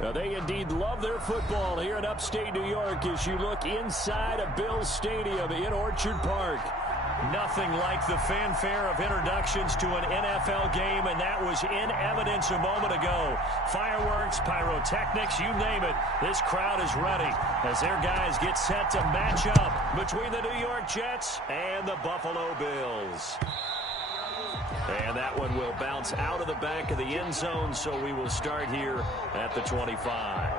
They indeed love their football here in upstate New York as you look inside of Bills Stadium in Orchard Park. Nothing like the fanfare of introductions to an NFL game, and that was in evidence a moment ago. Fireworks, pyrotechnics, you name it. This crowd is ready as their guys get set to match up between the New York Jets and the Buffalo Bills. And that one will bounce out of the back of the end zone, so we will start here at the 25.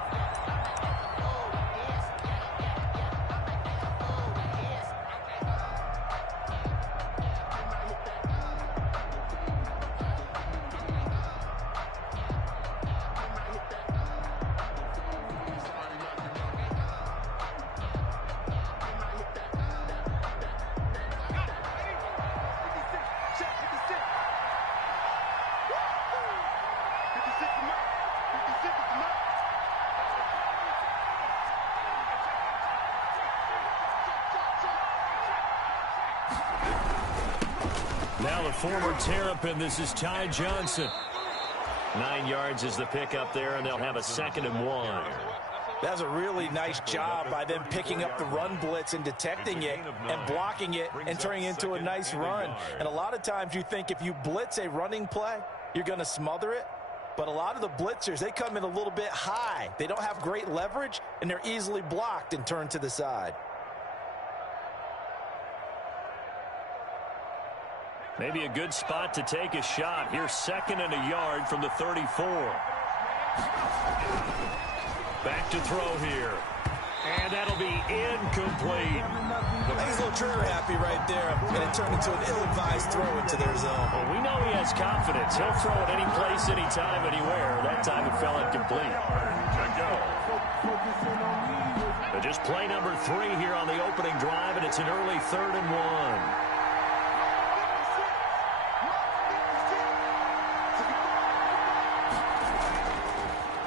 Now the former Terrapin, this is Ty Johnson. 9 yards is the pickup there, and they'll have a 2nd and 1. That's a really nice job by them picking up the run blitz and detecting it and blocking it and turning it into a nice run. And a lot of times you think if you blitz a running play, you're going to smother it. But a lot of the blitzers, they come in a little bit high. They don't have great leverage, and they're easily blocked and turned to the side. Maybe a good spot to take a shot. Here's 2nd and a yard from the 34. Back to throw here. And that'll be incomplete. I think he's a little trigger happy right there. And it turned into an ill-advised throw into their zone. Well, we know he has confidence. He'll throw it any place, anytime, anywhere. That time it fell incomplete. But just play number 3 here on the opening drive, and it's an early 3rd and 1.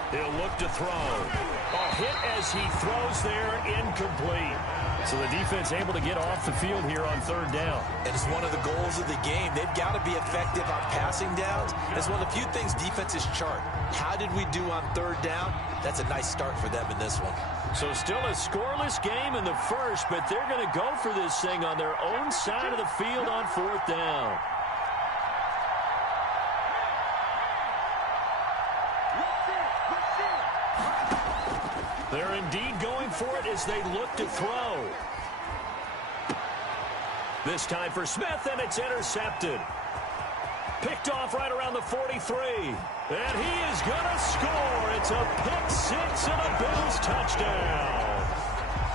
He'll look to throw. A hit as he throws there, incomplete. So the defense able to get off the field here on 3rd down. And it's one of the goals of the game. They've got to be effective on passing downs. It's one of the few things defenses chart. How did we do on 3rd down? That's a nice start for them in this one. So still a scoreless game in the first, but they're going to go for this thing on their own side of the field on 4th down. They're indeed going for it as they look to throw. This time for Smith, and it's intercepted. Picked off right around the 43. And he is going to score. It's a pick 6 and a Bills touchdown.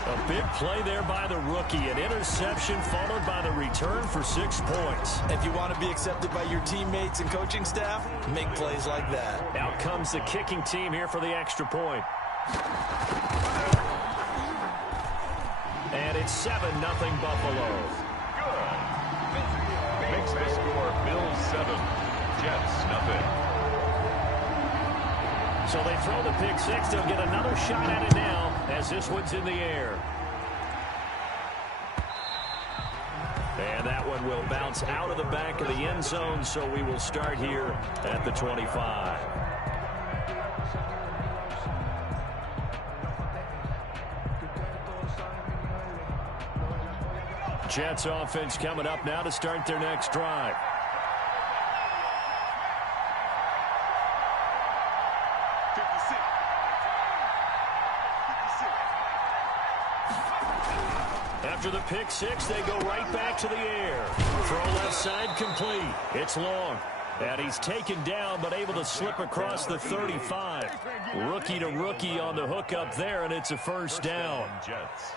A big play there by the rookie. An interception followed by the return for 6 points. If you want to be accepted by your teammates and coaching staff, make plays like that. Out comes the kicking team here for the extra point. And it's 7-0 Buffalo. Good. Makes the score Bills 7, Jets 0. So they throw the pick 6. They'll get another shot at it now as this one's in the air. And that one will bounce out of the back of the end zone, so we will start here at the 25. Jets offense coming up now to start their next drive. After the pick 6, they go right back to the air. Throw left side complete. It's long. And he's taken down but able to slip across the 35. Rookie to rookie on the hook up there, and it's a 1st down. Jets.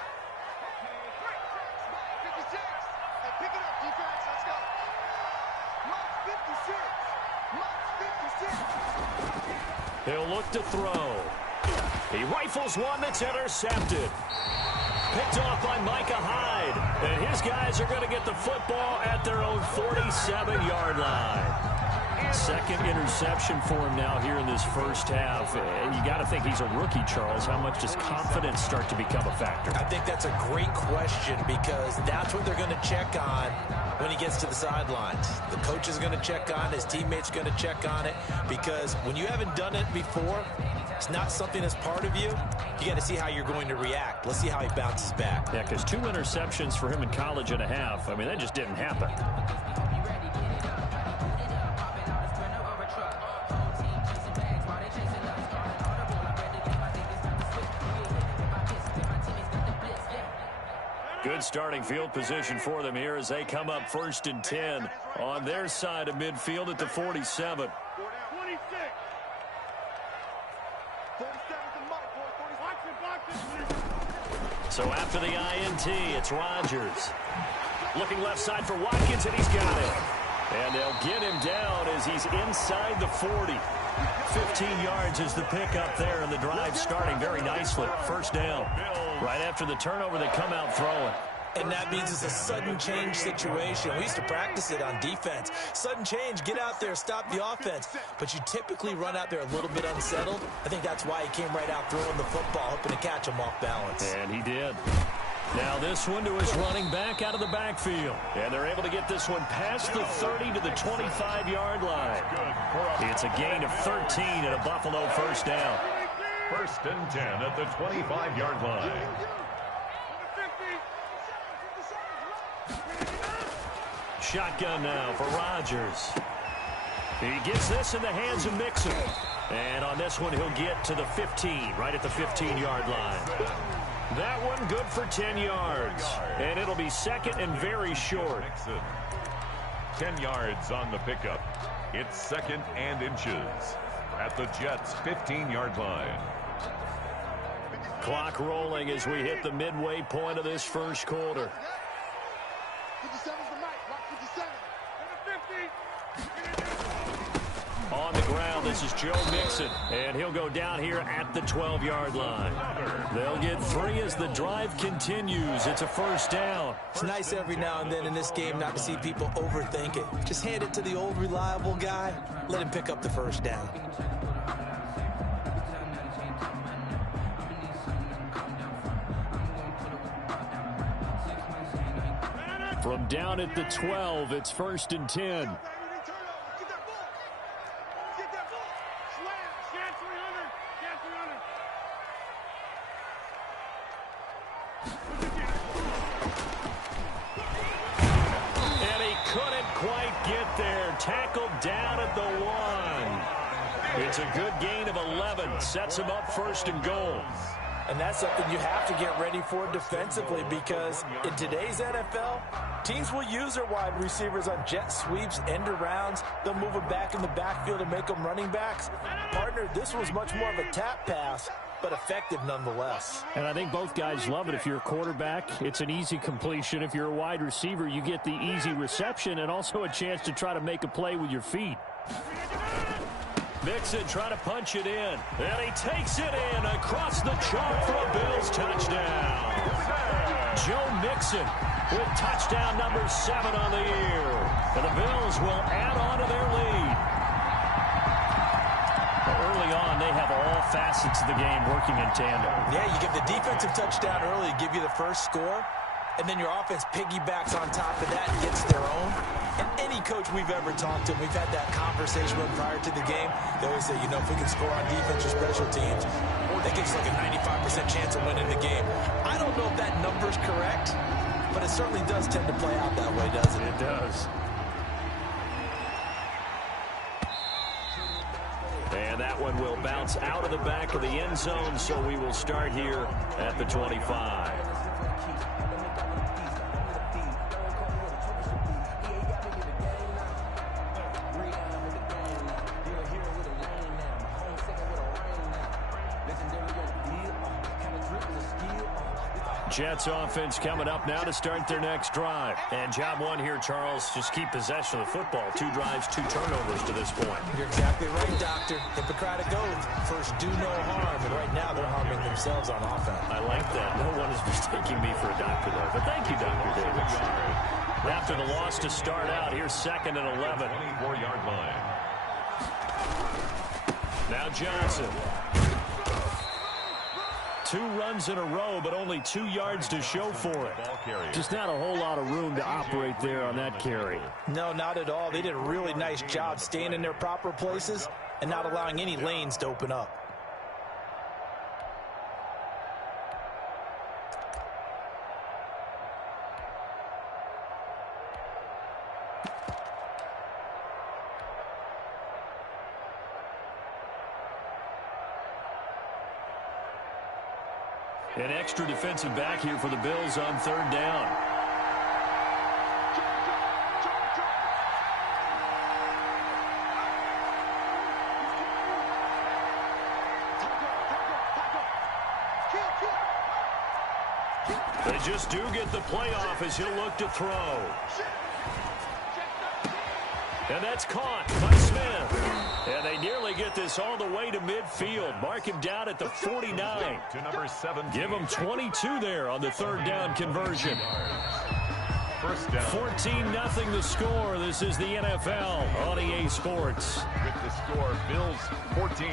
He'll look to throw. He rifles one that's intercepted. Picked off by Micah Hyde. And his guys are going to get the football at their own 47-yard line. 2nd interception for him now here in this first half. And you got to think he's a rookie, Charles. How much does confidence start to become a factor? I think that's a great question because that's what they're going to check on when he gets to the sidelines. The coach is going to check on it. His teammates going to check on it because when you haven't done it before, it's not something that's part of you, you got to see how you're going to react. Let's see how he bounces back. Yeah, because 2 interceptions for him in college and a half. I mean, that just didn't happen. Good starting field position for them here as they come up 1st and 10 on their side of midfield at the 47. So after the INT, it's Rodgers. Looking left side for Watkins, and he's got it. And they'll get him down as he's inside the 40. 15 yards is the pickup there, and the drive starting very nicely. 1st down. Right after the turnover, they come out throwing. And that means it's a sudden change situation. We used to practice it on defense. Sudden change, get out there, stop the offense. But you typically run out there a little bit unsettled. I think that's why he came right out throwing the football, hoping to catch him off balance. And he did. Now this one to his running back out of the backfield. And they're able to get this one past the 30 to the 25-yard line. It's a gain of 13 and a Buffalo 1st down. 1st and 10 at the 25-yard line. Shotgun now for Rodgers. He gets this in the hands of Mixon. And on this one, he'll get to the 15, right at the 15-yard line. That one good for 10 yards. And it'll be 2nd and very short. 10 yards on the pickup. It's 2nd and inches at the Jets' 15-yard line. Clock rolling as we hit the midway point of this 1st quarter. On the ground, this is Joe Mixon, and he'll go down here at the 12-yard line. They'll get 3 as the drive continues. It's a 1st down. It's nice every now and then in this game not to see people overthink it. Just hand it to the old reliable guy. Let him pick up the 1st down. From down at the 12, it's 1st and 10. And he couldn't quite get there. Tackled down at the 1. It's a good gain of 11. Sets him up 1st and goal. And that's something you have to get ready for defensively, because in today's NFL, teams will use their wide receivers on jet sweeps, end arounds. They'll move them back in the backfield and make them running backs. Partner, this was much more of a tap pass, but effective nonetheless. And I think both guys love it. If you're a quarterback, it's an easy completion. If you're a wide receiver, you get the easy reception and also a chance to try to make a play with your feet. Mixon trying to punch it in. And he takes it in across the chalk for a Bills touchdown. Joe Mixon with touchdown number 7 on the year. And the Bills will add on to their lead. Early on, they have all facets of the game working in tandem. Yeah, you give the defensive touchdown early to give you the first score, and then your offense piggybacks on top of that and gets their own. And any coach we've ever talked to, we've had that conversation with prior to the game. They always say, you know, if we can score on defense or special teams, that gives like a 95% chance of winning the game. I don't know if that number's correct, but it certainly does tend to play out that way, doesn't it? It does. And that one will bounce out of the back of the end zone, so we will start here at the 25. Jets offense coming up now to start their next drive. And job one here, Charles, just keep possession of the football. 2 drives, 2 turnovers to this point. You're exactly right, Doctor. Hippocratic oath. First, do no harm. And right now, they're harming themselves on offense. I like that. No one is mistaking me for a doctor there. But thank you, Dr. Davis. After the loss to start out, here's 2nd and 11. 24-yard line. Now Johnson. 2 runs in a row, but only 2 yards to show for it. Just not a whole lot of room to operate there on that carry. No, not at all. They did a really nice job staying in their proper places and not allowing any lanes to open up. An extra defensive back here for the Bills on third down. They just do get the playoff as he'll look to throw. And that's caught by Smith. And they nearly get this all the way to midfield. Mark him down at the 49. To number 17. Give him 22 there on the third down conversion. First down. 14-0 the score. This is the NFL on EA Sports. With the score, Bills 14,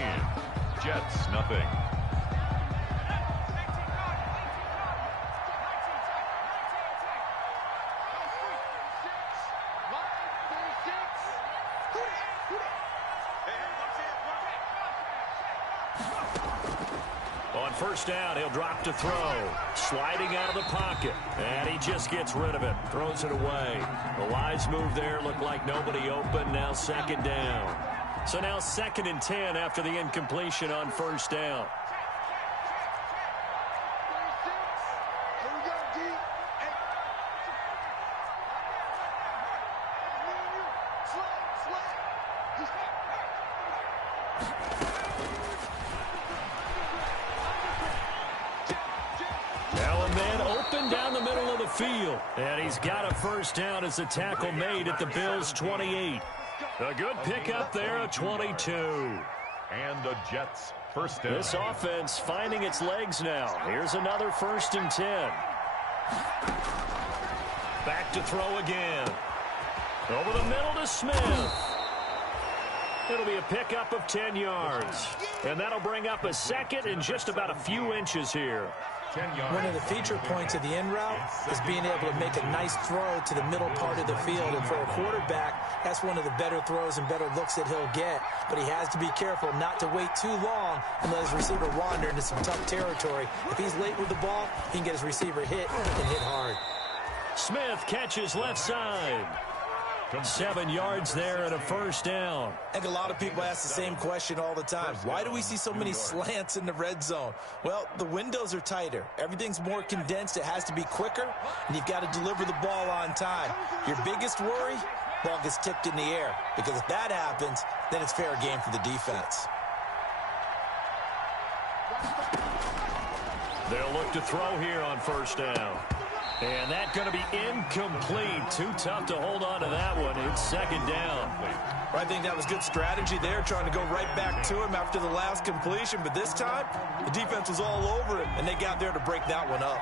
Jets nothing. First down, he'll drop to throw. Sliding out of the pocket. And he just gets rid of it. Throws it away. The lines move there. Look like nobody open. Now second down. So now 2nd and 10 after the incompletion on first down. Field. And he's got a first down as a tackle made at the Bills' 28. A good pickup there at 22. And the Jets first down. This offense finding its legs now. Here's another 1st and 10. Back to throw again. Over the middle to Smith. It'll be a pickup of 10 yards. And that'll bring up a 2nd and just about a few inches here. One of the feature points of the end route is being able to make a nice throw to the middle part of the field. And for a quarterback, that's one of the better throws and better looks that he'll get. But he has to be careful not to wait too long and let his receiver wander into some tough territory. If he's late with the ball, he can get his receiver hit and hit hard. Smith catches left side. 7 yards there and a first down. I think a lot of people ask the same question all the time. Why do we see so many slants in the red zone? Well, the windows are tighter. Everything's more condensed. It has to be quicker, and you've got to deliver the ball on time. Your biggest worry, ball gets tipped in the air, because if that happens, then it's fair game for the defense. They'll look to throw here on first down. And that's going to be incomplete. Too tough to hold on to that one. It's second down. I think that was good strategy there, trying to go right back to him after the last completion. But this time, the defense was all over it, and they got there to break that one up.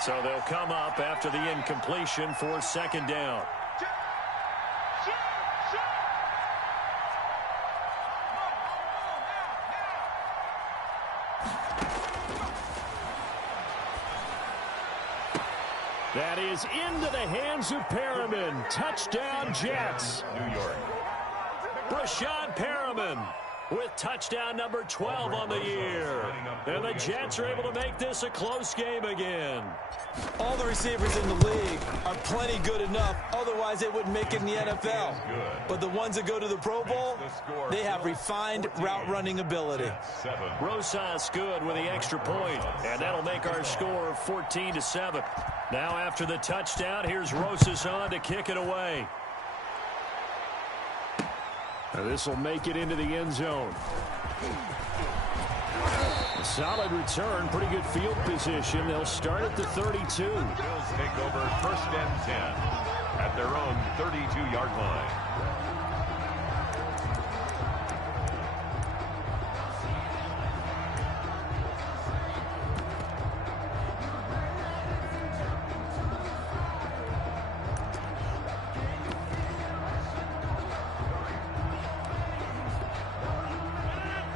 So they'll come up after the incompletion for second down. That is into the hands of Perriman. Touchdown, Jets. New York. Breshad Perriman with touchdown number 12 on the year. And the Jets are able to make this a close game again. All the receivers in the league are plenty good enough. Otherwise, they wouldn't make it in the NFL. But the ones that go to the Pro Bowl, they have refined route running ability. Rosas good with the extra point. And that'll make our score 14-7. Now after the touchdown, here's Rosas on to kick it away. This will make it into the end zone. A solid return, pretty good field position. They'll start at the 32. Bills take over 1st and 10 at their own 32-yard line.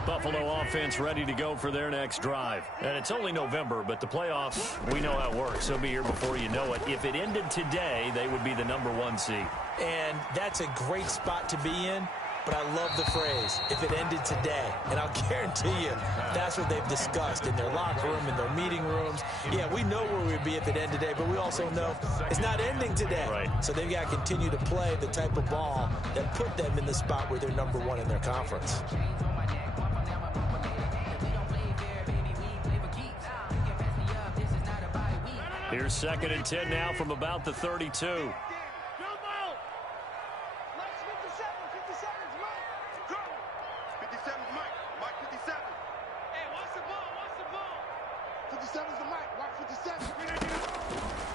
Buffalo offense ready to go for their next drive. And it's only November, but the playoffs, we know how it works. They'll be here before you know it. If it ended today, they would be the #1 seed. And that's a great spot to be in. But I love the phrase, if it ended today. And I'll guarantee you, that's what they've discussed in their locker room, in their meeting rooms. Yeah, we know where we'd be if it ended today, but we also know it's not ending today. Right. So they've got to continue to play the type of ball that put them in the spot where they're #1 in their conference. Here's 2nd and 10 now from about the 32.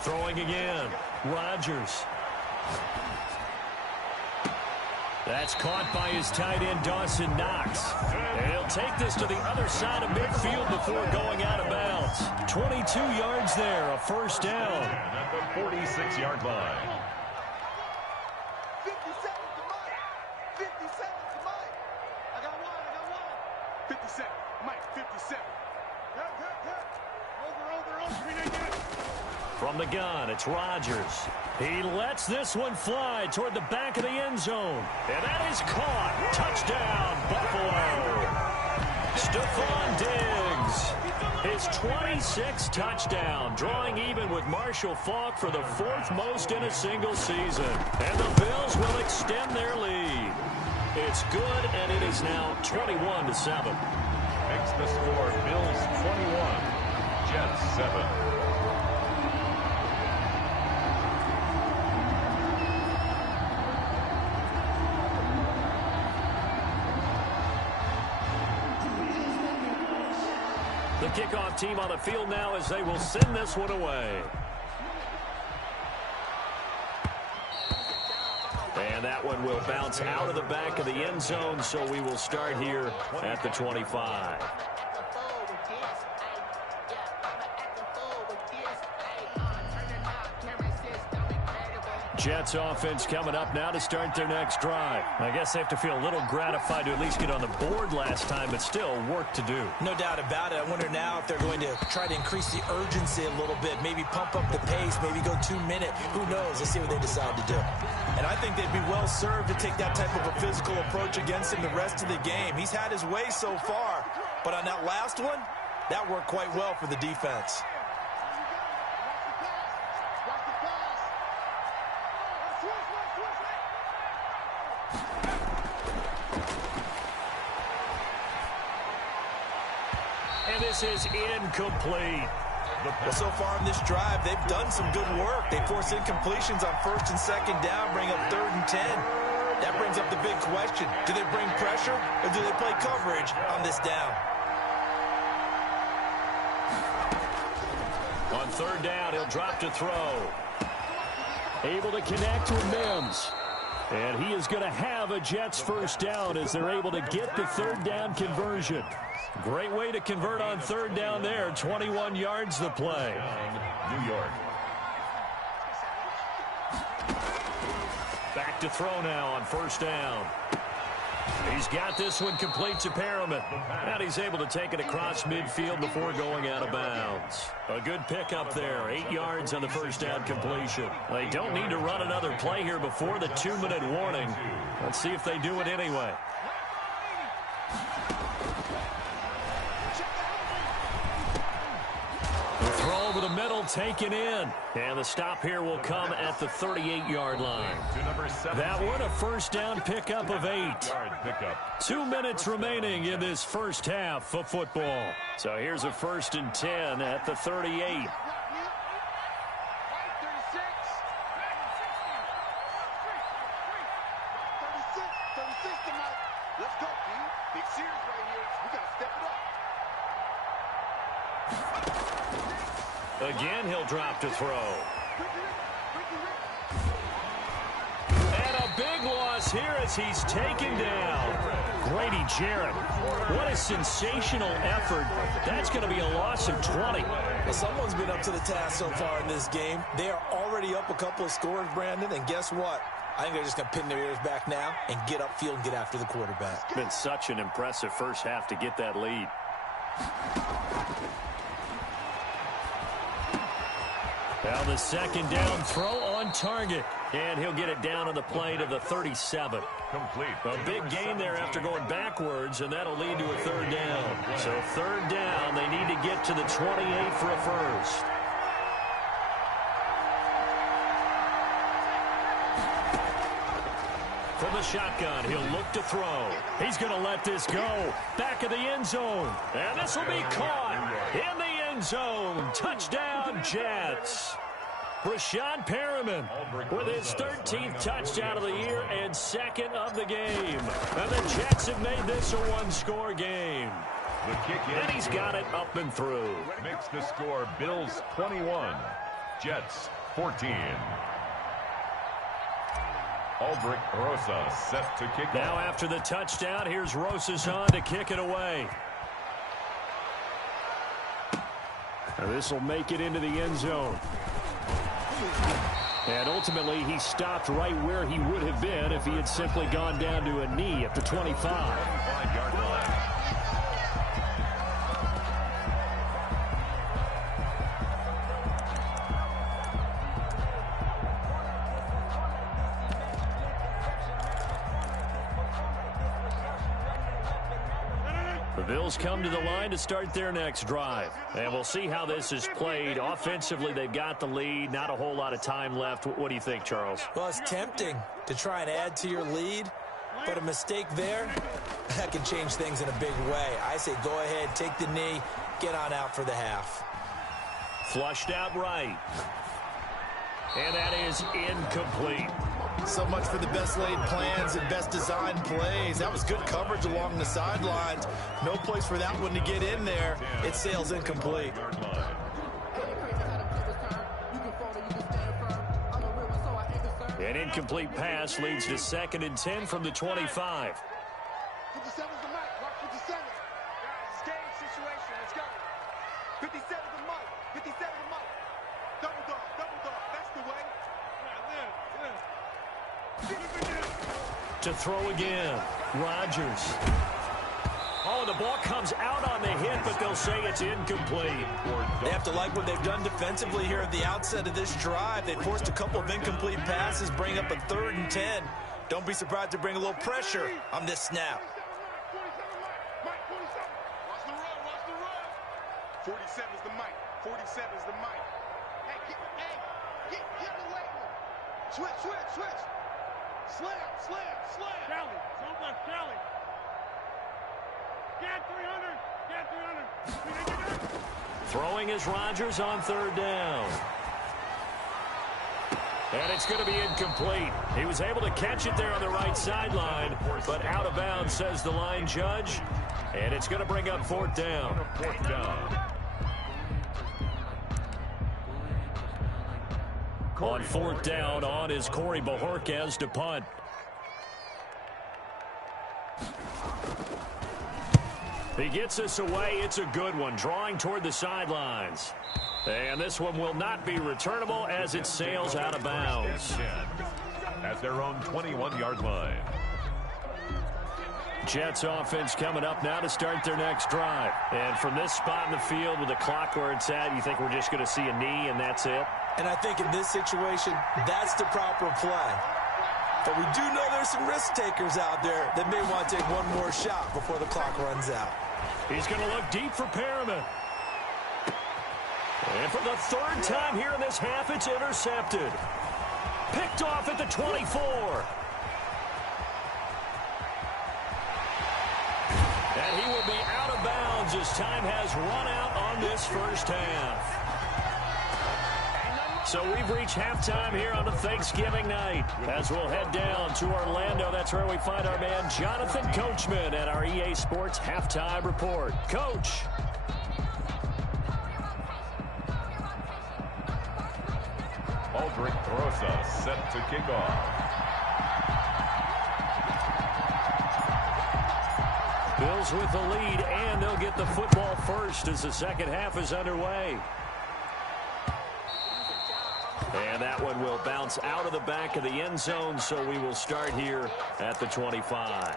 Throwing again. Rodgers. That's caught by his tight end, Dawson Knox. And he'll take this to the other side of midfield before going out of bounds. 22 yards there, a first down. At the 46-yard line. 50 seconds to Mike. 50 seconds to Mike. I got one. 50 seconds. Mike, 57. Cut. Over. From the gun, it's Rodgers. He lets this one fly toward the back of the end zone. And that is caught. Touchdown, Buffalo. Stephon Diggs. His 26th touchdown, drawing even with Marshall Faulk for the 4th most in a single season. And the Bills will extend their lead. It's good, and it is now 21-7. Makes the score Bills 21, Jets 7. The kickoff team on the field now as they will send this one away. And that one will bounce out of the back of the end zone, so we will start here at the 25. Jets offense coming up now to start their next drive. I guess they have to feel a little gratified to at least get on the board last time, but still work to do. No doubt about it. I wonder now if they're going to try to increase the urgency a little bit, maybe pump up the pace, maybe go 2-minute. Who knows? Let's see what they decide to do. And I think they'd be well served to take that type of a physical approach against him the rest of the game. He's had his way so far, but on that last one, that worked quite well for the defense. And this is incomplete. Well, so far in this drive, they've done some good work. They force incompletions on 1st and 2nd down, bring up 3rd and 10. That brings up the big question. Do they bring pressure or do they play coverage on this down? On 3rd down, he'll drop to throw. Able to connect with Mims. And he is going to have a Jets first down as they're able to get the 3rd down conversion. Great way to convert on 3rd down there. 21 yards the play. New York. Back to throw now on 1st down. He's got this one complete to Perriman. And he's able to take it across midfield before going out of bounds. A good pickup there. 8 yards on the 1st down completion. They don't need to run another play here before the 2-minute warning. Let's see if they do it anyway. Over the middle, taken in. And the stop here will come at the 38-yard line. That one, a 1st down pickup of 8. 2 minutes remaining in this first half of football. So here's a 1st and 10 at the 38. Again, he'll drop to throw. And a big loss here as he's taken down. Grady Jarrett. What a sensational effort. That's going to be a loss of 20. Well, someone's been up to the task so far in this game. They are already up a couple of scores, Brandon, and guess what? I think they're just going to pin their ears back now and get upfield and get after the quarterback. It's been such an impressive first half to get that lead. Well, the 2nd down throw on target. And he'll get it down on the play to the 37. Complete. A big gain there after going backwards, and that'll lead to a 3rd down. So 3rd down, they need to get to the 28 for a first. From the shotgun, he'll look to throw. He's going to let this go. Back of the end zone. And this will be caught in the end end zone. Touchdown, Jets. Breshad Perriman with his 13th touchdown of the year and second of the game. And the Jets have made this a one-score game. The kick in. And he's got it up and through. Makes the score Bills 21, Jets 14. Aldrich Rosas set to kick Now off. after the touchdown, here's Rosas on to kick it away. This will make it into the end zone. And ultimately, he stopped right where he would have been if he had simply gone down to a knee at the 25. 5-yard line. The Bills come to the line to start their next drive. And we'll see how this is played. Offensively, they've got the lead. Not a whole lot of time left. What do you think, Charles? Well, it's tempting to try and add to your lead, but a mistake there, that can change things in a big way. I say go ahead, take the knee, get on out for the half. Flushed out right. And that is incomplete. So much for the best laid plans and best designed plays. That was good coverage along the sidelines. No place for that one to get in there. It sails incomplete. An incomplete pass leads to 2nd and 10 from the 25. 57's the mic. Watch 57. Guys, it's game situation. Let's go. 57's the mic. 57's the mic. Double dog. Double dog. That's the way. To throw again. Rodgers. Oh, the ball comes out on the hit, but they'll say it's incomplete. They have to like what they've done defensively here at the outset of this drive. They forced a couple of incomplete passes, bring up a 3rd and 10. Don't be surprised to bring a little pressure on this snap. 47's the mic. 47's the mic. Hey, get the weight room. Switch. Slam. Charlie, don't let Charlie. Get 300. Throwing is Rodgers on 3rd down. And it's going to be incomplete. He was able to catch it there on the right sideline, but out of bounds, says the line judge. And it's going to bring up 4th down. 4th down. On 4th down, on is Corey Bojorquez to punt. He gets us away. It's a good one, drawing toward the sidelines. And this one will not be returnable as it sails out of bounds. At their own 21-yard line. Jets offense coming up now to start their next drive. And from this spot in the field with the clock where it's at, you think we're just going to see a knee and that's it? And I think in this situation, that's the proper play. But we do know there's some risk takers out there that may want to take one more shot before the clock runs out. He's going to look deep for Perriman. And for the 3rd time here in this half, it's intercepted. Picked off at the 24. And he will be out of bounds as time has run out on this first half. So we've reached halftime here on a Thanksgiving night. As we'll head down to Orlando, that's where we find our man Jonathan Coachman at our EA Sports Halftime Report. Coach. Aldrich Rosas set to kick off. Bills with the lead, and they'll get the football first as the second half is underway. And that one will bounce out of the back of the end zone, so we will start here at the 25.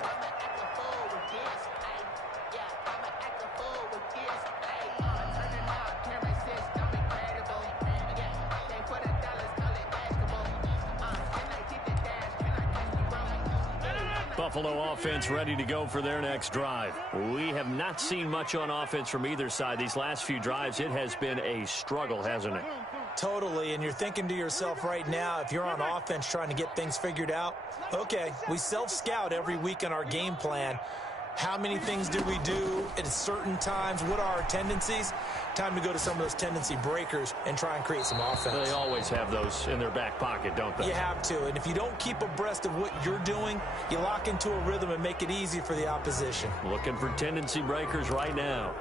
Buffalo offense ready to go for their next drive. We have not seen much on offense from either side. These last few drives, it has been a struggle, hasn't it? Totally, and you're thinking to yourself right now, if you're on offense trying to get things figured out, okay, we self-scout every week on our game plan, How many things do we do at certain times? What are our tendencies? Time to go to some of those tendency breakers and try and create some offense. They always have those in their back pocket, don't they? You have to, and if you don't keep abreast of what you're doing, you lock into a rhythm and make it easy for the opposition. Looking for tendency breakers right now.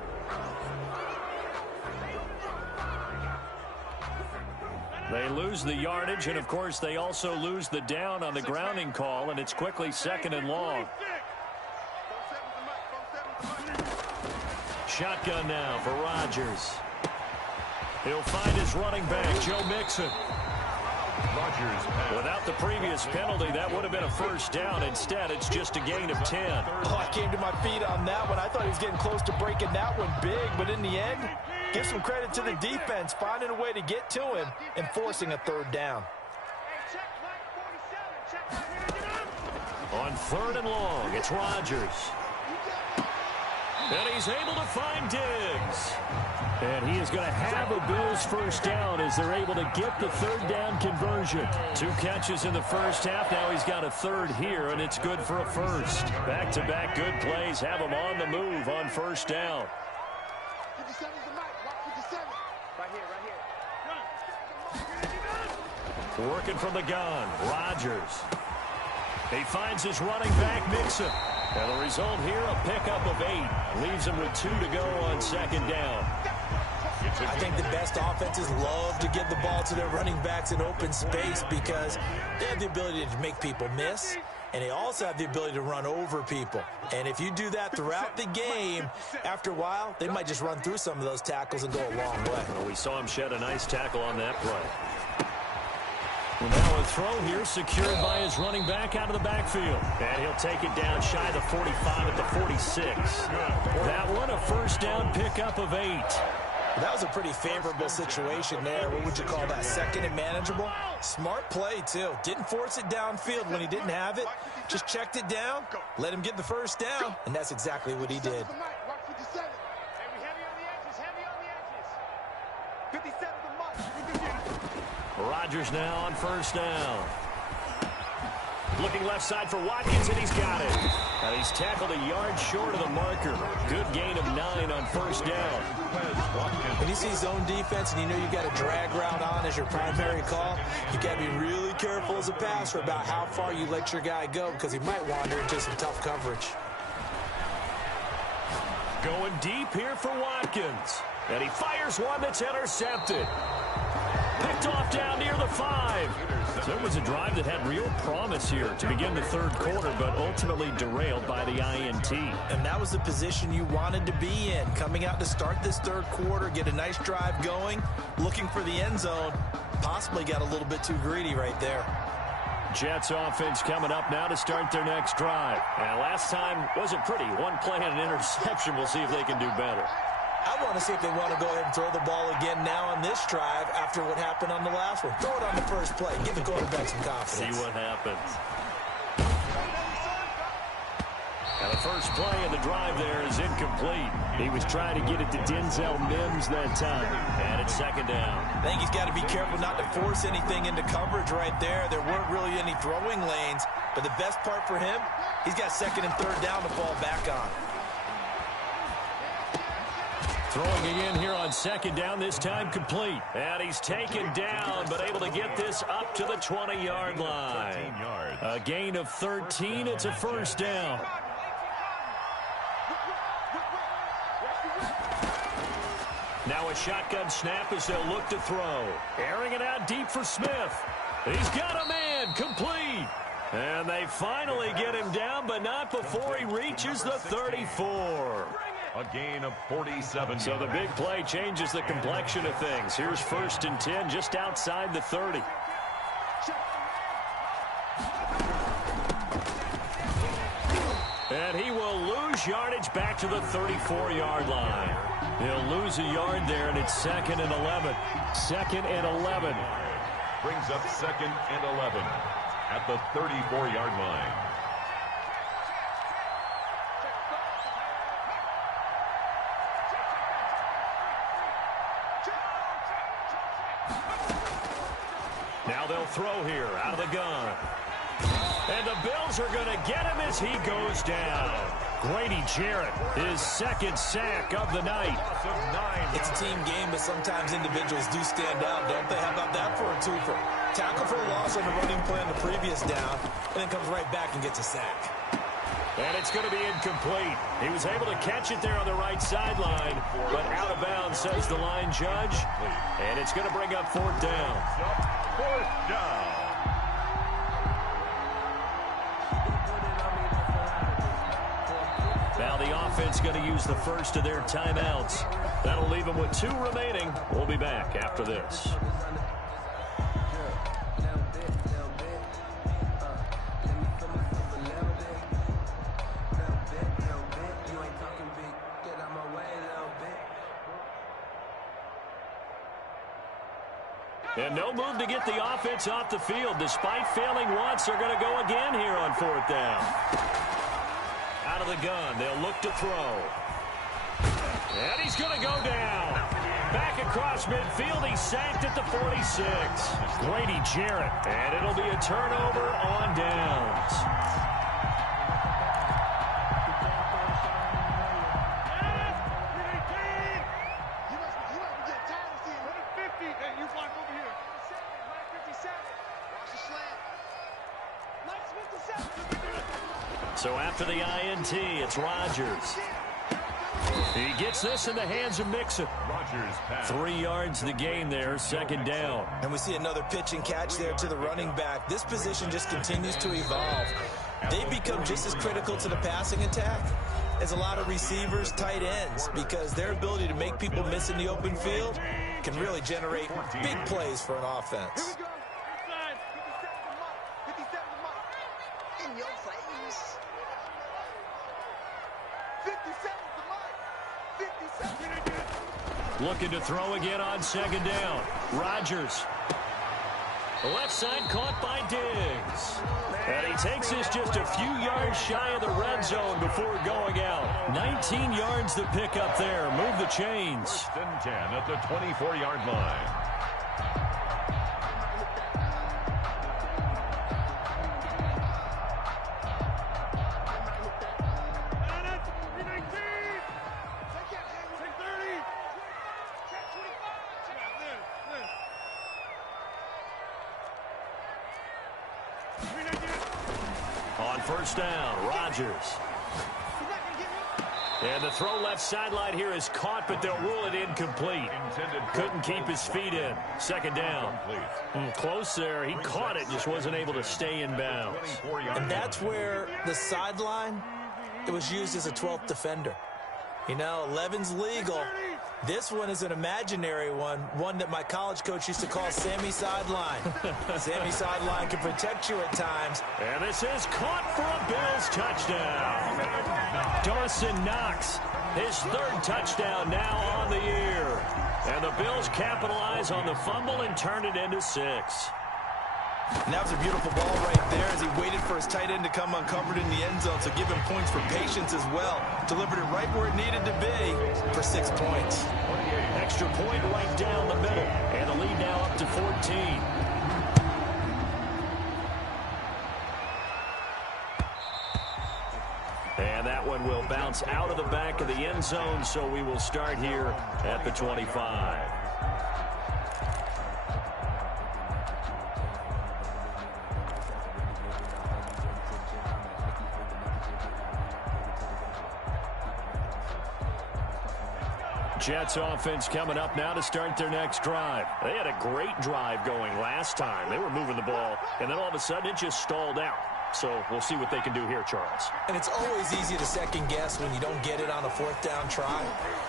They lose the yardage, and of course they also lose the down on the grounding call, and it's quickly 2nd and long. Shotgun now for Rodgers. He'll find his running back, Joe Mixon. Rodgers. Without the previous penalty, that would have been a first down. Instead, it's just a gain of 10. Oh, I came to my feet on that one. I thought he was getting close to breaking that one big, but in the end, give some credit to the defense, finding a way to get to him and forcing a 3rd down. On 3rd and long, it's Rodgers. And he's able to find Diggs. And he is going to have a Bills first down as they're able to get the 3rd down conversion. 2 catches in the first half. Now he's got a 3rd here, and it's good for a first. Back-to-back good plays have him on the move on first down. 57 is the mic. Watch 57. Right here. Working from the gun, Rodgers. He finds his running back, Mixon. And the result here, a pickup of 8. Leaves him with 2 to go on 2nd down. I think the best offenses love to give the ball to their running backs in open space because they have the ability to make people miss, and they also have the ability to run over people. And if you do that throughout the game, after a while, they might just run through some of those tackles and go a long way. Well, we saw him shed a nice tackle on that play. Well, now a throw here secured by his running back out of the backfield. And he'll take it down shy of the 45 at the 46. That one, a first down pickup of 8. That was a pretty favorable situation there. What would you call that? 2nd and manageable? Smart play, too. Didn't force it downfield when he didn't have it. Just checked it down, let him get the first down, and that's exactly what he did. Rodgers now on first down. Looking left side for Watkins, and he's got it. And he's tackled a yard short of the marker. Good gain of 9 on first down. When you see zone defense and you know you got a drag route on as your primary call, you got to be really careful as a passer about how far you let your guy go because he might wander into some tough coverage. Going deep here for Watkins. And he fires one that's intercepted. Picked off down near the 5. So it was a drive that had real promise here to begin the 3rd quarter, but ultimately derailed by the INT. And that was the position you wanted to be in. Coming out to start this 3rd quarter, get a nice drive going, looking for the end zone. Possibly got a little bit too greedy right there. Jets offense coming up now to start their next drive. And last time wasn't pretty. One play and an interception. We'll see if they can do better. I want to see if they want to go ahead and throw the ball again now on this drive after what happened on the last one. Throw it on the first play. Give the quarterback some confidence. See what happens. And the first play of the drive there is incomplete. He was trying to get it to Denzel Mims that time. And it's 2nd down. I think he's got to be careful not to force anything into coverage right there. There weren't really any throwing lanes. But the best part for him, he's got 2nd and 3rd down to fall back on. Throwing again here on 2nd down, this time complete. And he's taken down, but able to get this up to the 20-yard line. A gain of 13. It's a first down. Now a shotgun snap as they'll look to throw. Airing it out deep for Smith. He's got a man, complete. And they finally get him down, but not before he reaches the 34. A gain of 47. So the big play changes the complexion of things. Here's 1st and 10 just outside the 30. And he will lose yardage back to the 34-yard line. He'll lose a yard there, and it's 2nd and 11. 2nd and 11. Brings up 2nd and 11 at the 34-yard line. Now they'll throw here out of the gun. And the Bills are going to get him as he goes down. Grady Jarrett, his second sack of the night. It's a team game, but sometimes individuals do stand out, don't they? How about that for a twofer? Tackle for a loss on the running play on the previous down, and then comes right back and gets a sack. And it's going to be incomplete. He was able to catch it there on the right sideline, but out of bounds, says the line judge. And it's going to bring up fourth down. Fourth down. Now the offense going to use the first of their timeouts. That'll leave them with 2 remaining. We'll be back after this. And no move to get the offense off the field. Despite failing once, they're going to go again here on fourth down. Out of the gun, they'll look to throw. And he's going to go down. Back across midfield, he's sacked at the 46. Grady Jarrett, and it'll be a turnover on downs. So after the INT, it's Rodgers. He gets this in the hands of Mixon. 3 yards the game there, second down. And we see another pitch and catch there to the running back. This position just continues to evolve. They become just as critical to the passing attack as a lot of receivers, tight ends, because their ability to make people miss in the open field can really generate big plays for an offense. Looking to throw again on second down. Rodgers. The left side caught by Diggs. And he takes this just a few yards shy of the red zone before going out. 19 yards to pick up there. Move the chains. First and 10 at the 24-yard line. On first down, Rodgers. And the throw left sideline here is caught, but they'll rule it incomplete. Couldn't keep his feet in. Second down. Close there. He caught it, just wasn't able to stay in bounds. And that's where the sideline, it was used as a 12th defender. You know, 11's legal. This one is an imaginary one that my college coach used to call Sammy Sideline. Sammy Sideline can protect you at times. And this is caught for a Bills touchdown. Dawson Knox, his 3rd touchdown now on the year. And the Bills capitalize on the fumble and turn it into 6. And that was a beautiful ball right there as he waited for his tight end to come uncovered in the end zone, so give him points for patience as well. Delivered it right where it needed to be for 6 points. Extra point right down the middle, and the lead now up to 14. And that one will bounce out of the back of the end zone, so we will start here at the 25. Jets offense coming up now to start their next drive. They had a great drive going last time. They were moving the ball, and then all of a sudden it just stalled out. So we'll see what they can do here, Charles. And it's always easy to second guess when you don't get it on a 4th down try.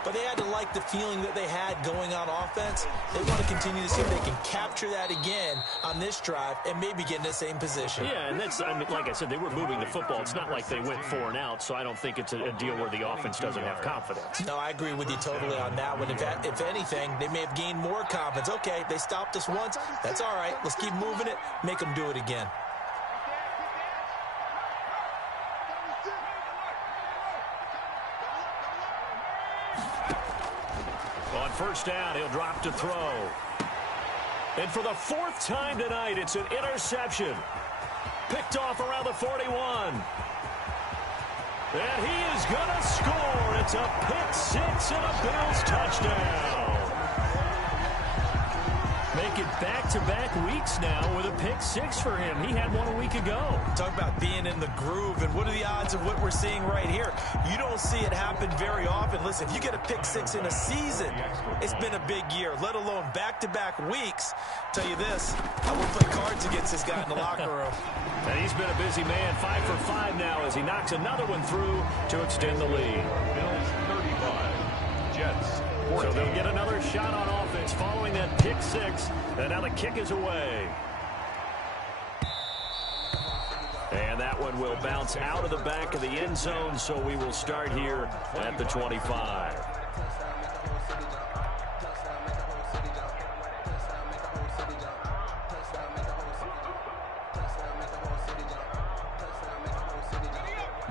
But they had to like the feeling that they had going on offense. They want to continue to see if they can capture that again on this drive and maybe get in the same position. Yeah, and that's, I mean, like I said, they were moving the football. It's not like they went 4 and out, so I don't think it's a deal where the offense doesn't have confidence. No, I agree with you totally on that one. If anything, they may have gained more confidence. Okay, they stopped us once. That's all right. Let's keep moving it. Make them do it again. On first down, he'll drop to throw. And for the 4th time tonight, it's an interception. Picked off around the 41. And he is going to score. It's a pick six and a Bills touchdown. Make it back-to-back weeks now with a pick six for him. He had one a week ago. Talk about being in the groove, and what are the odds of what we're seeing right here? You don't see it happen very often. Listen, if you get a pick six in a season, it's been a big year, let alone back-to-back weeks. Tell you this, I would play cards against this guy in the locker room. And he's been a busy man, 5 for 5 now as he knocks another one through to extend the lead. Bills 35, Jets 14. So they'll get another shot on offense following that pick six, and now the kick is away. And that one will bounce out of the back of the end zone, so we will start here at the 25.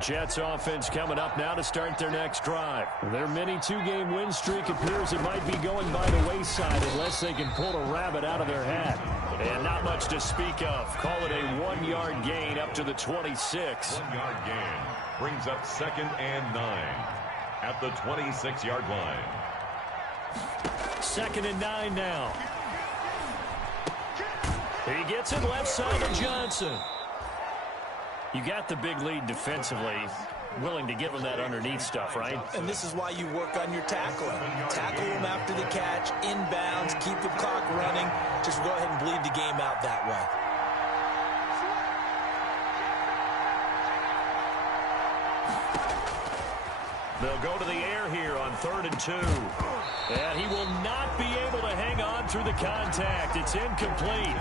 Jets offense coming up now to start their next drive. Their mini two-game win streak appears it might be going by the wayside unless they can pull a rabbit out of their hat. And not much to speak of. Call it a 1-yard gain up to the 26. 1-yard gain brings up 2nd and 9 at the 26-yard line. 2nd and 9 now. He gets it left side to Johnson. You got the big lead defensively, willing to give him that underneath stuff, right? And this is why you work on your tackling. Tackle him after the catch, inbounds, keep the clock running. Just go ahead and bleed the game out that way. They'll go to the air here on 3rd and 2. And he will not be able to hang on through the contact. It's incomplete.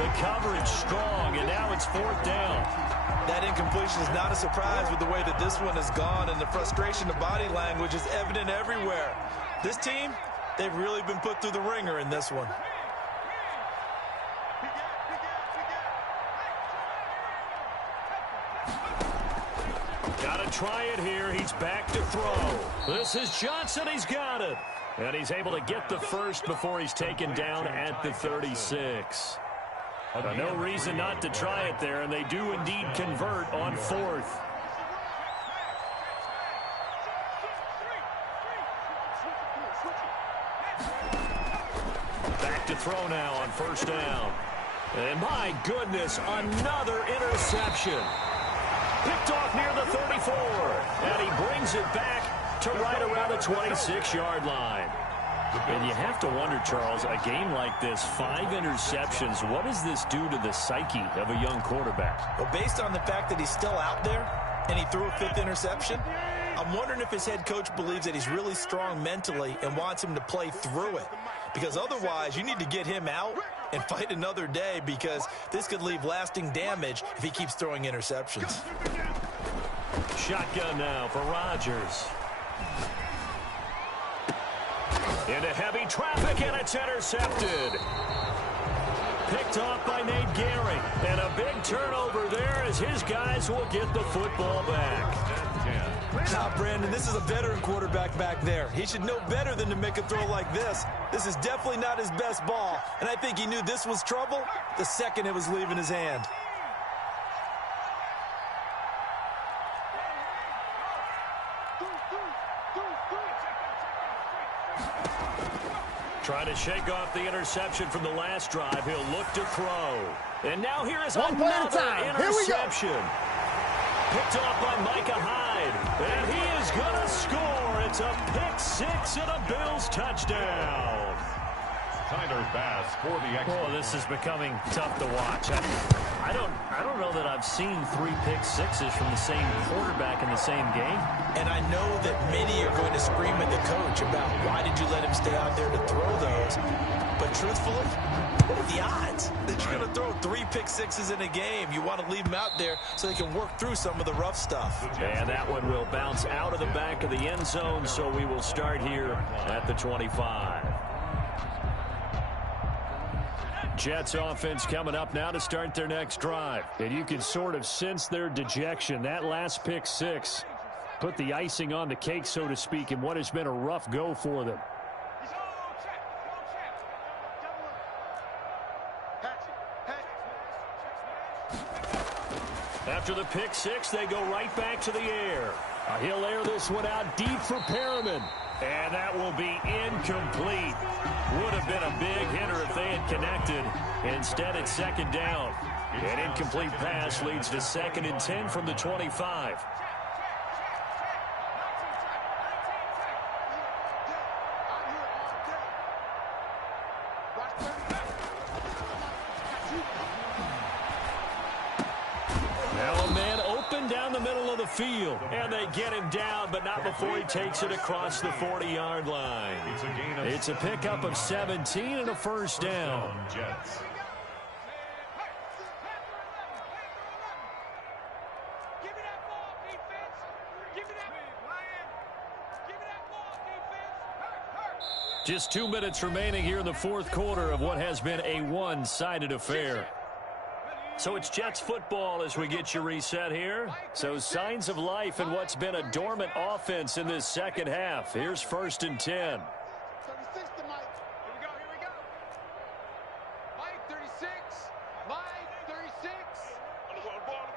The coverage strong, and now it's 4th down. That incompletion is not a surprise with the way that this one has gone, and the frustration of body language is evident everywhere. This team, they've really been put through the ringer in this one. Got to try it here. He's back to throw. This is Johnson. He's got it. And he's able to get the first before he's taken down at the 36. No reason not to try it there, and they do indeed convert on 4th. Back to throw now on 1st down. And my goodness, another interception. Picked off near the 34, and he brings it back to right around the 26-yard line. And you have to wonder, Charles, a game like this, 5 interceptions, what does this do to the psyche of a young quarterback? Well, based on the fact that he's still out there and he threw a 5th interception, I'm wondering if his head coach believes that he's really strong mentally and wants him to play through it. Because otherwise, you need to get him out and fight another day, because this could leave lasting damage if he keeps throwing interceptions. Shotgun now for Rodgers. Into heavy traffic, and it's intercepted. Picked off by Nate Gehring. And a big turnover there as his guys will get the football back. Now, Brandon, this is a veteran quarterback back there. He should know better than to make a throw like this. This is definitely not his best ball, and I think he knew this was trouble the second it was leaving his hand. Trying to shake off the interception from the last drive. He'll look to throw. And now here is another interception. Picked off by Micah Hyde. And he is going to score. It's a pick six and a Bills touchdown. Tyler Bass for the extra. Oh, this is becoming tough to watch. I don't know that I've seen 3 pick sixes from the same quarterback in the same game. And I know that many are going to scream at the coach about why did you let him stay out there to throw those. But truthfully, what are the odds that you're going to throw 3 pick sixes in a game? You want to leave them out there so they can work through some of the rough stuff. And that one will bounce out of the back of the end zone, so we will start here at the 25. Jets offense coming up now to start their next drive. And you can sort of sense their dejection. That last pick six put the icing on the cake, so to speak, in what has been a rough go for them. After the pick six, they go right back to the air. He'll air this one out deep for Perriman. And that will be incomplete. Would have been a big hitter if they had connected. Instead, it's second down. An incomplete pass leads to 2nd and 10 from the 25. Now a man open down the middle of the field. And they get him down, but not before he takes it across the 40-yard line. It's a pickup of 17 and a first down. Jets. Just 2 minutes remaining here in the fourth quarter of what has been a one-sided affair. So it's Jets football as we get you reset here. So signs of life in what's been a dormant offense in this second half. Here's 1st and 10. 36 to Mike. Here we go. Mike, 36. Mike, 36. On the ball.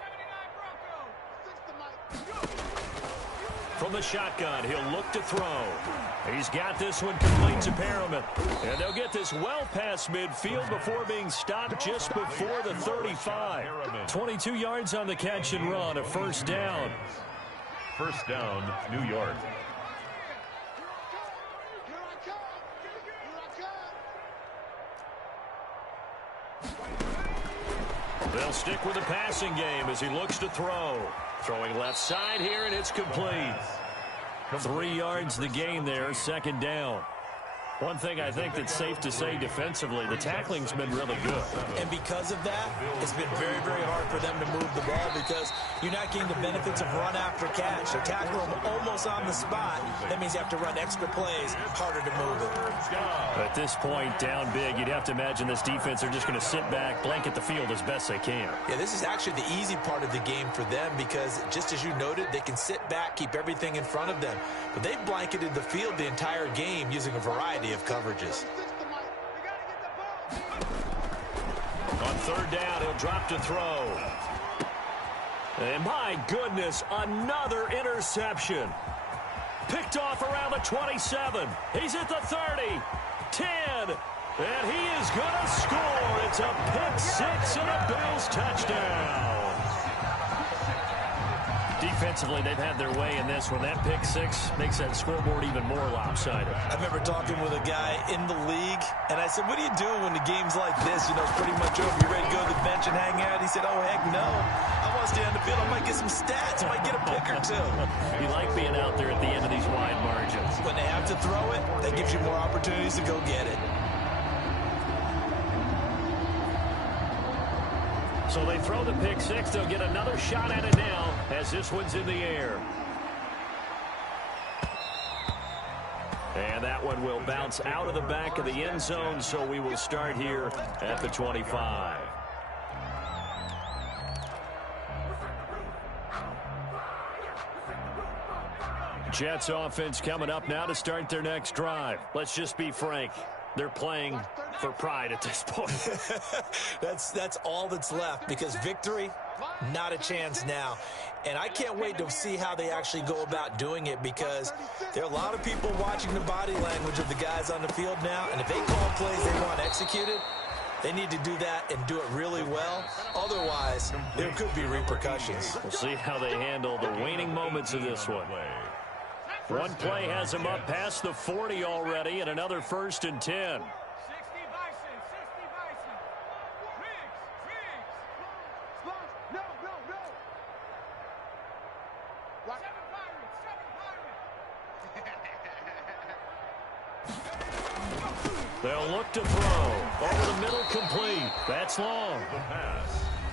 79 Broncos. 6 to Mike. From the shotgun, he'll look to throw. He's got this one complete to Perriman. And they'll get this well past midfield before being stopped just before the 35. 22 yards on the catch and run, a first down. First down, New York. They'll stick with the passing game as he looks to throw. Throwing left side here, and it's complete. 3 yards the gain there, second down. One thing I think that's safe to say defensively, the tackling's been really good. And because of that, it's been very, very hard for them to move the ball because you're not getting the benefits of run after catch. They tackle them almost on the spot. That means you have to run extra plays, harder to move it. At this point, down big, you'd have to imagine this defense are just going to sit back, blanket the field as best they can. Yeah, this is actually the easy part of the game for them because, just as you noted, they can sit back, keep everything in front of them. But they've blanketed the field the entire game using a variety of coverages. On third down, he'll drop to throw. And my goodness, another interception. Picked off around the 27. He's at the 30, 10, and he is going to score. It's a pick six and a Bills touchdown. Defensively, they've had their way in this one. That pick six makes that scoreboard even more lopsided. I remember talking with a guy in the league, and I said, what do you do when the game's like this? You know, it's pretty much over. You ready to go to the bench and hang out? He said, oh, heck no. I want to stay on the field. I might get some stats. I might get a pick or two. You like being out there at the end of these wide margins. When they have to throw it, that gives you more opportunities to go get it. So they throw the pick six. They'll get another shot at it now as this one's in the air. And that one will bounce out of the back of the end zone, so we will start here at the 25. Jets offense coming up now to start their next drive. Let's just be frank. They're playing for pride at this point. That's all that's left because victory, not a chance now. And I can't wait to see how they actually go about doing it because there are a lot of people watching the body language of the guys on the field now. And if they call plays they want executed, they need to do that and do it really well. Otherwise, there could be repercussions. We'll see how they handle the waning moments of this one. One play has him up past the 40 already, and another 1st and 10. 60 Bison. No. Right. 7 Pirates. They'll look to throw. Over the middle, complete. That's long.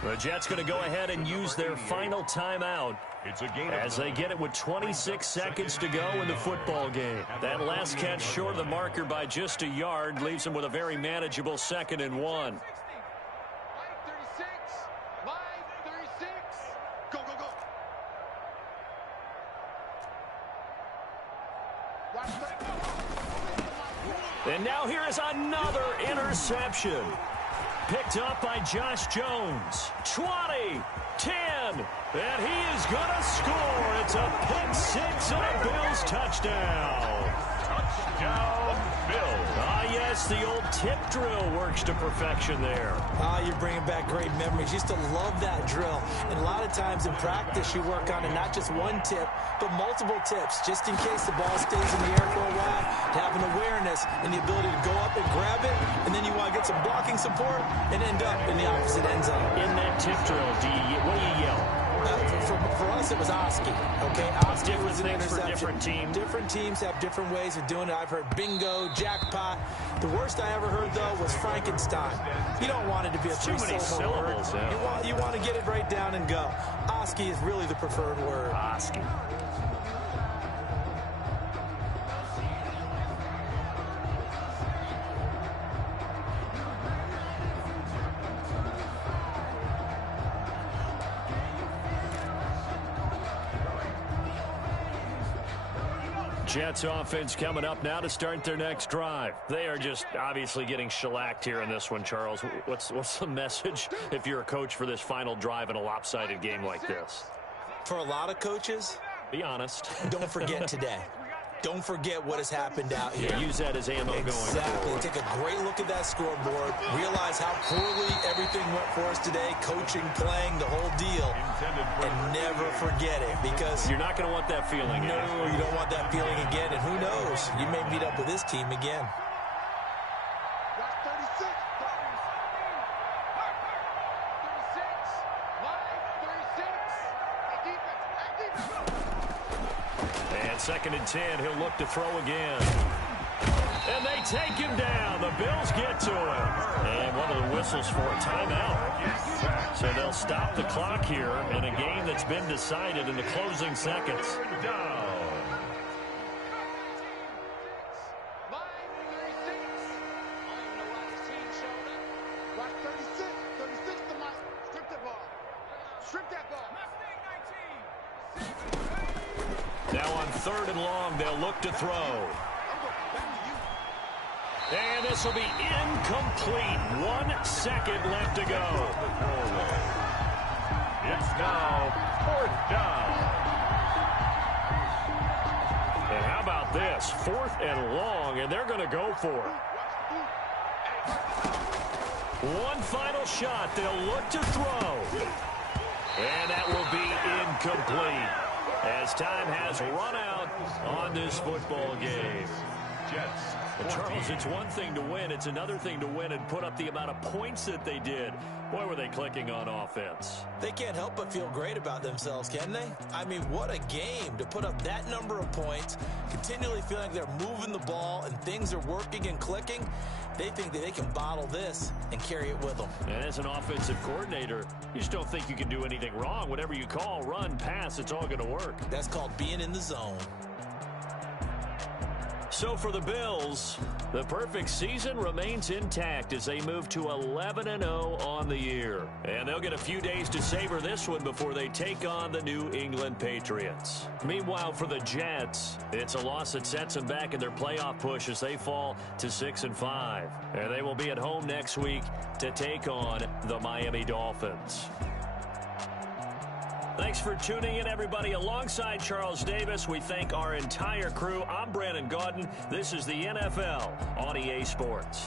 The Jets going to go ahead and use their final timeout as they get it with 26 seconds to go in the football game. That last catch short of the marker by just a yard leaves them with a very manageable 2nd and 1. Mike 36. Mike 36. Go. And now here is another interception. picked up by Josh Jones. 20, 10, and he is going to score. It's a pick six and a Bills touchdown. Touchdown, Bills. Yes, the old tip drill works to perfection there. You're bringing back great memories. Used to love that drill. And a lot of times in practice, you work on it, not just one tip, but multiple tips, just in case the ball stays in the air for a while, to have an awareness and the ability to go up and grab it, and then you want to get some blocking support and end up in the opposite end zone. In that tip drill, what do you yell? For us, it was Oski. Okay, Oski was an interception. Different teams. Different teams have different ways of doing it. I've heard bingo, jackpot. The worst I ever heard, though, was Frankenstein. You don't want it to be a three-syllable word. Yeah. You want to get it right down and go. Oski is really the preferred word. Oski. Jets offense coming up now to start their next drive. They are just obviously getting shellacked here in this one, Charles. What's the message if you're a coach for this final drive in a lopsided game like this? For a lot of coaches, be honest. Don't forget today. Don't forget what has happened out here. Use that as ammo going forward. Exactly. Take a great look at that scoreboard. Realize how poorly everything went for us today. Coaching, playing, the whole deal. And never forget it, because you're not going to want that feeling. No, you don't want that feeling again. And who knows? You may meet up with this team again. Second and 10, he'll look to throw again. And they take him down. The Bills get to him. And one of the whistles for a timeout. So they'll stop the clock here in a game that's been decided in the closing seconds. Third and long, they'll look to throw. And this will be incomplete. 1 second left to go. It's now 4th down. And how about this? 4th and long, and they're going to go for it. One final shot. They'll look to throw. And that will be incomplete, as time has run out on this football game. Jets. But Charles, it's one thing to win. It's another thing to win and put up the amount of points that they did. Boy, were they clicking on offense. They can't help but feel great about themselves, can they? I mean, what a game to put up that number of points, continually feeling like they're moving the ball and things are working and clicking. They think that they can bottle this and carry it with them. And as an offensive coordinator, you just don't think you can do anything wrong. Whatever you call, run, pass, it's all going to work. That's called being in the zone. So for the Bills, the perfect season remains intact as they move to 11-0 on the year. And they'll get a few days to savor this one before they take on the New England Patriots. Meanwhile, for the Jets, it's a loss that sets them back in their playoff push as they fall to 6-5. And they will be at home next week to take on the Miami Dolphins. Thanks for tuning in, everybody. Alongside Charles Davis, we thank our entire crew. I'm Brandon Gaudin. This is the NFL on EA Sports.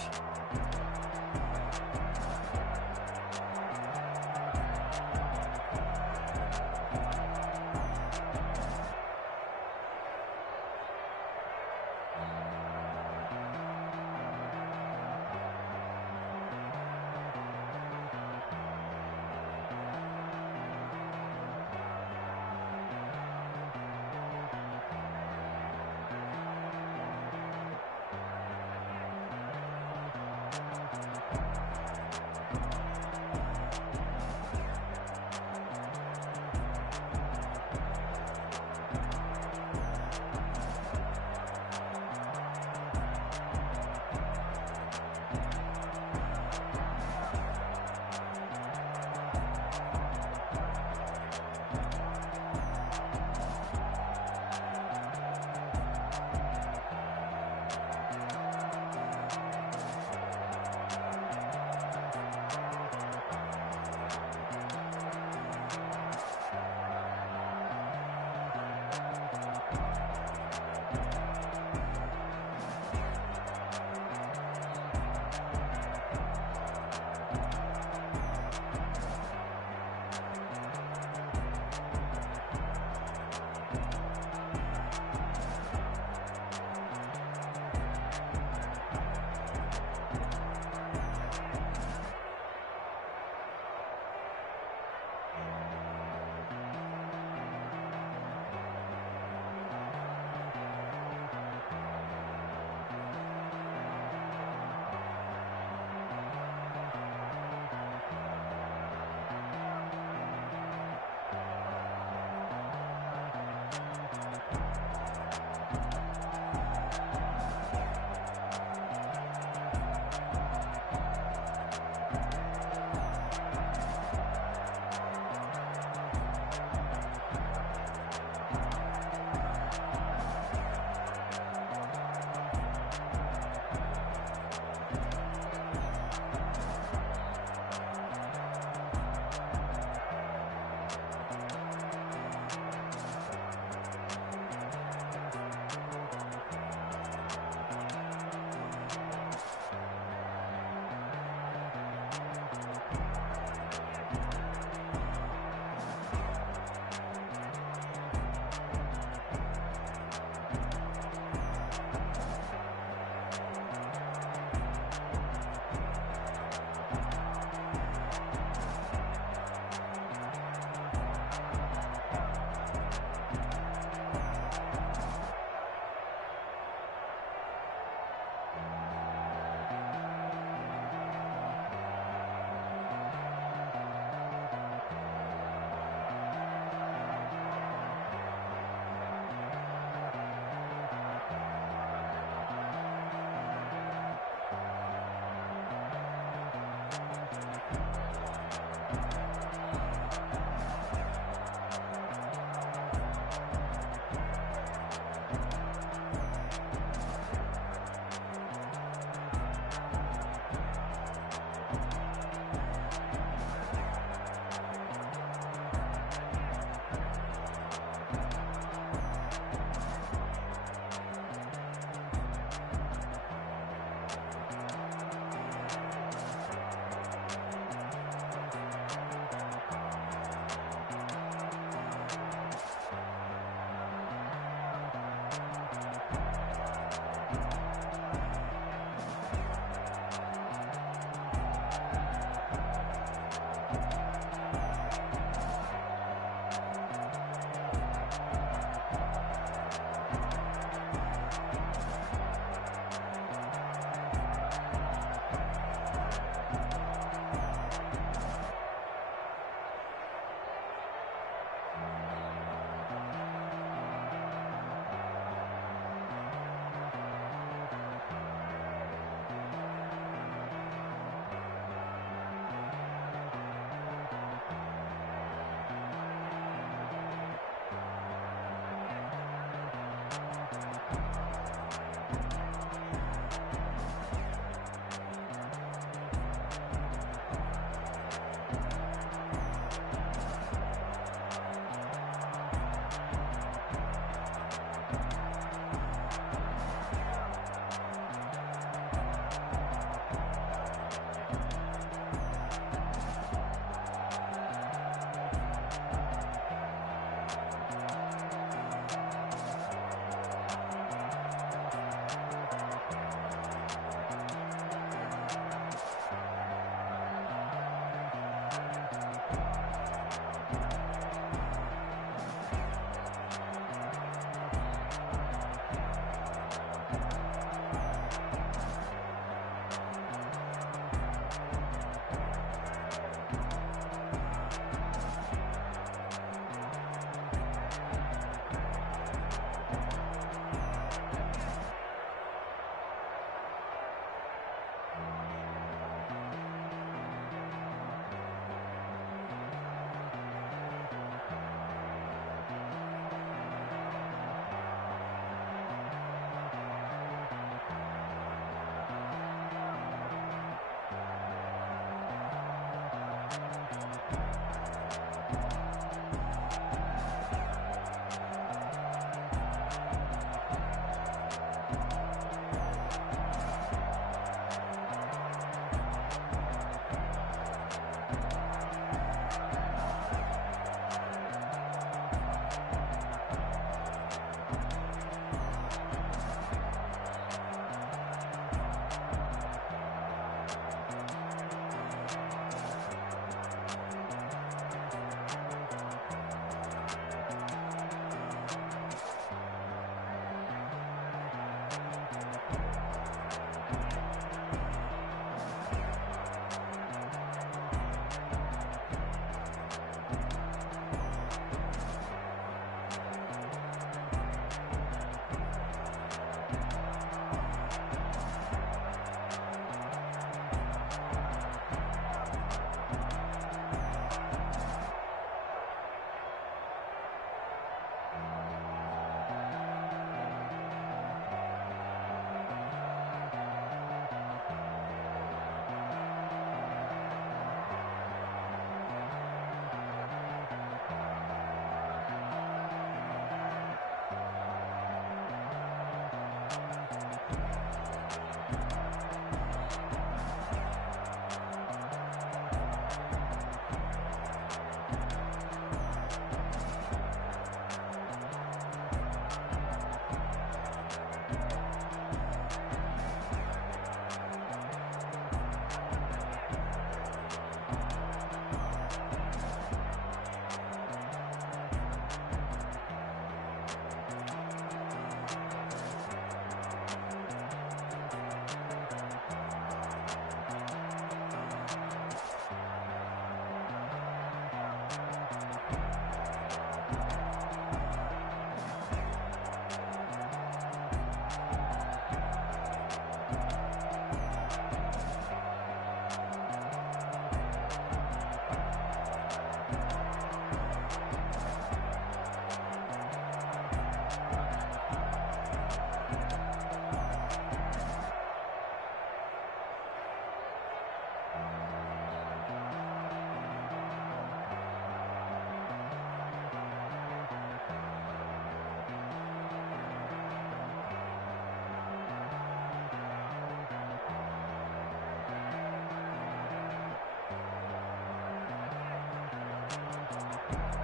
Bye.